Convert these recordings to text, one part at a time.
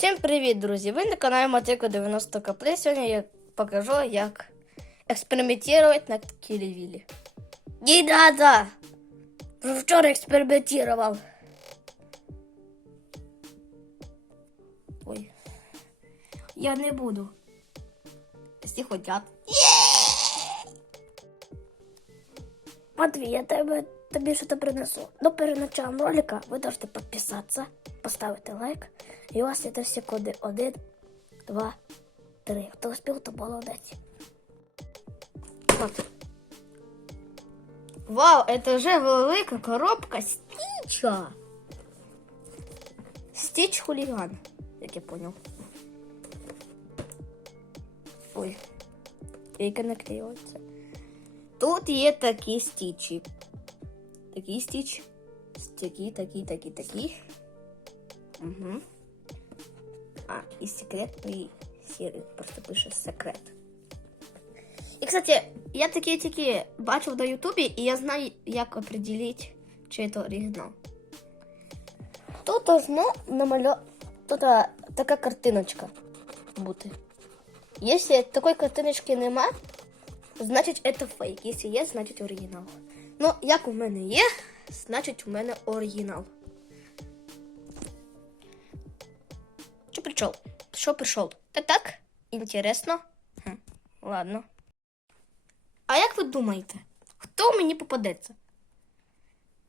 Всім привіт, друзі! Ви на каналі Матико 90 Каплей. Сьогодні я покажу, як експериментувати на кілівілі. Не надо! Вже вчора експериментував. Ой. Я не буду. Всі хотят. Матвій, я тебе, тобі щось принесу. До перед началом ролика ви можете підписатися, поставити лайк. І у вас є всі коди 1, 2, 3. Хто успів, то молодець. От. Вау, это вже велика коробка Стіча. Стіч хуліган, як я понял. Ой, яка наклеюється. Тут є такі стічі. Такий стіч. Такі, такі, такі, такі. Угу. А, і секретний сірий, просто пише секрет. І, кстати, я такі тільки бачив на Ютубі, і я знаю, як определити, чи це оригінал. Тут должно намальо... Тут а, така картиночка бути. Якщо такої картиночки нема, значить це фейк. Якщо є, значить оригінал. Ну, як у мене є, значить у мене оригінал. Что пришел? Что пришел? Так так? Интересно? Хм, ладно. А як ви думаєте, хто мені попадеться?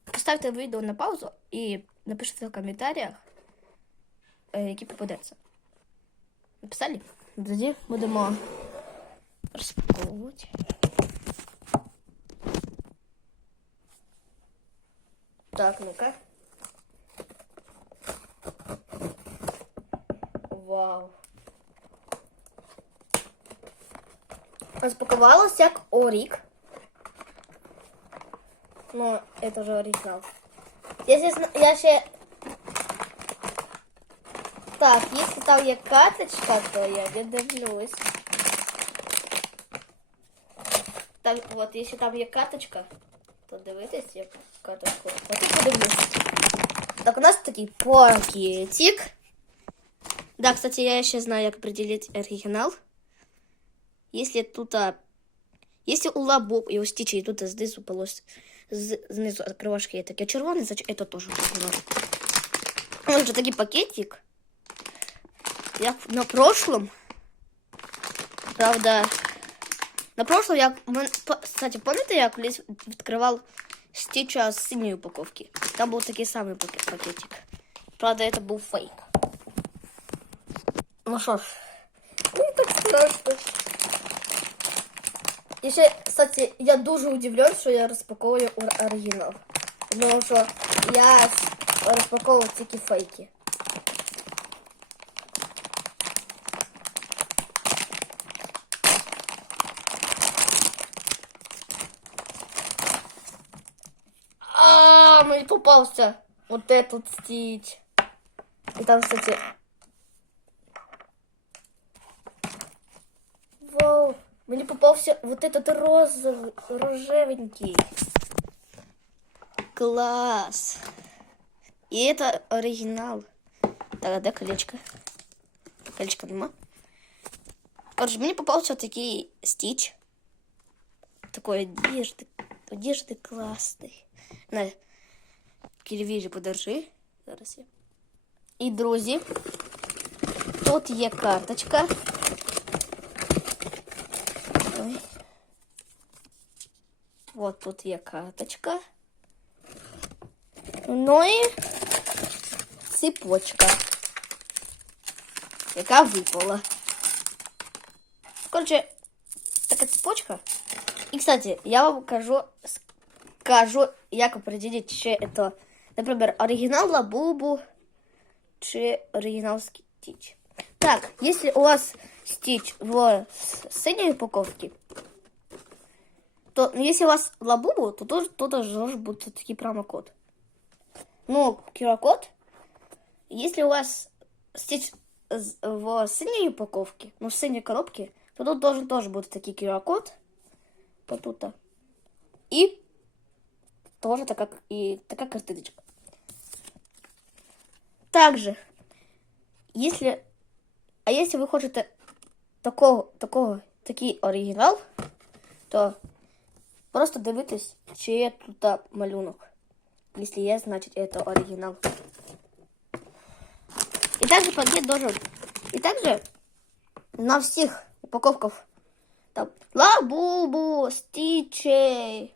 Поставте відео на паузу і напишіть в коментарях, е, який попадеться. Написали? Тоді будемо розпаковувати. Так, ну-ка. Вау. Розпакувалось як Орік. Ну, это же оригинал. Если зна- я ще... Так, если там є каточка, то я не дивлюсь. Так, вот, если там є каточка, як каточку. От і подивлюсь. Так, у нас такий пакетик. Да, кстати, я еще знаю, как определить оригинал. Если тут... А, если у лабок и у стичей тут знизу полос... з- Знизу открывашки є таке червоне, значить это тоже оригинал. Вот же такий пакетик. Як на прошлом. Правда, на прошлом я... мен- по- Кстати, пам'ятаєте, я колись відкривав стича з синьої упаковки? Там був такий самий пак- пакетик. Правда, это був фейк. Ну що ж, мені так страшно. І ще, кстати, я дуже удивлен, що я розпаковую ор- оригінал. Тому що я розпаковував тільки фейки. Мені попався вот этот стич. И там, кстати, Вау, мне попался вот этот розовый, рожевенький. Класс. И это оригинал. Так, а де колечко? Колечко нема. Короче, мне попался такой стич. Такой одежды. Одежды классный. На, телевізі подержи. Зараз я. І, друзі, тут є карточка. Ой. Вот тут є карточка. Ну і цепочка, яка випала. Короче, така цепочка. І, кстати, я вам кажу, як определить, чи это, например, оригинал Лабубу, чи оригинал Стич. Так, если у вас Стич в синей упаковке, то если у вас Лабубу, то тоже, тут должен быть такой промокод. Ну, QR-код. Если у вас Стич в синей упаковке, ну, в синей коробке, то тут должен тоже быть такой QR-код. Вот тут. И тоже такая, и такая картиночка. Также Если, а если ви хочете такого, такого, такий оригінал, то просто дивитесь, чи є тут малюнок. Если есть, значит это оригинал. И также пакет должен... И также на всех упаковках там Лабубу, Стичей,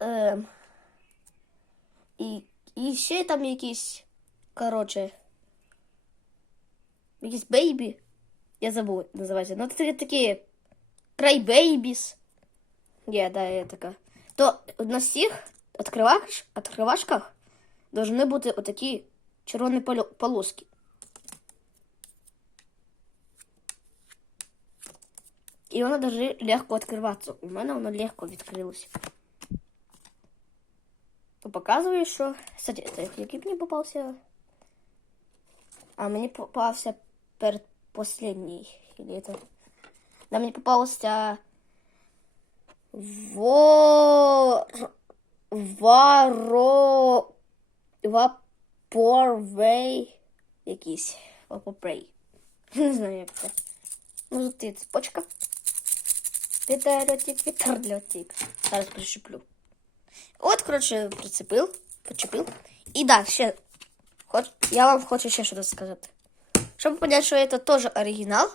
ем, і, і ще там якісь, короче, якісь бейбі. Я забув, як називається. Ну, це такі крайбейбіс. Є, да, є така. То на всіх відкриваш, відкривашках должны бути отакі червоні полю- полоски. І воно дуже легко відкриватися. У мене воно легко відкрилось. То показує, що. Кстати, це який мені попався. А мені попався передпоследній. Или это... Да, мені попався Вор... Варо... Вапорвей якийсь. Вапопрей. Не знаю, як це. Ну, тут є цепочка. Петерльотик, петерльотик. Зараз прищеплю. От, коротше, прицепив, почепив. І да, ще. Хоч, я вам хочу ще щось сказати. Щоб понять, що це теж оригінал,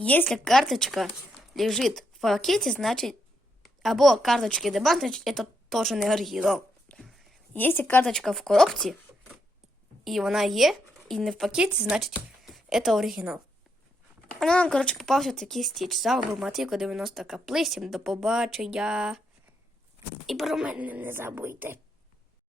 если карточка лежит в пакете, значит, або карточки дебан, значит, это тоже не оригінал. Если карточка в коробці, і вона є, і не в пакеті, значить, це оригінал. А нам, коротше, попався такий стіч. З вами був Матіко 90 каплисім. До побачення. І про мене не забудьте.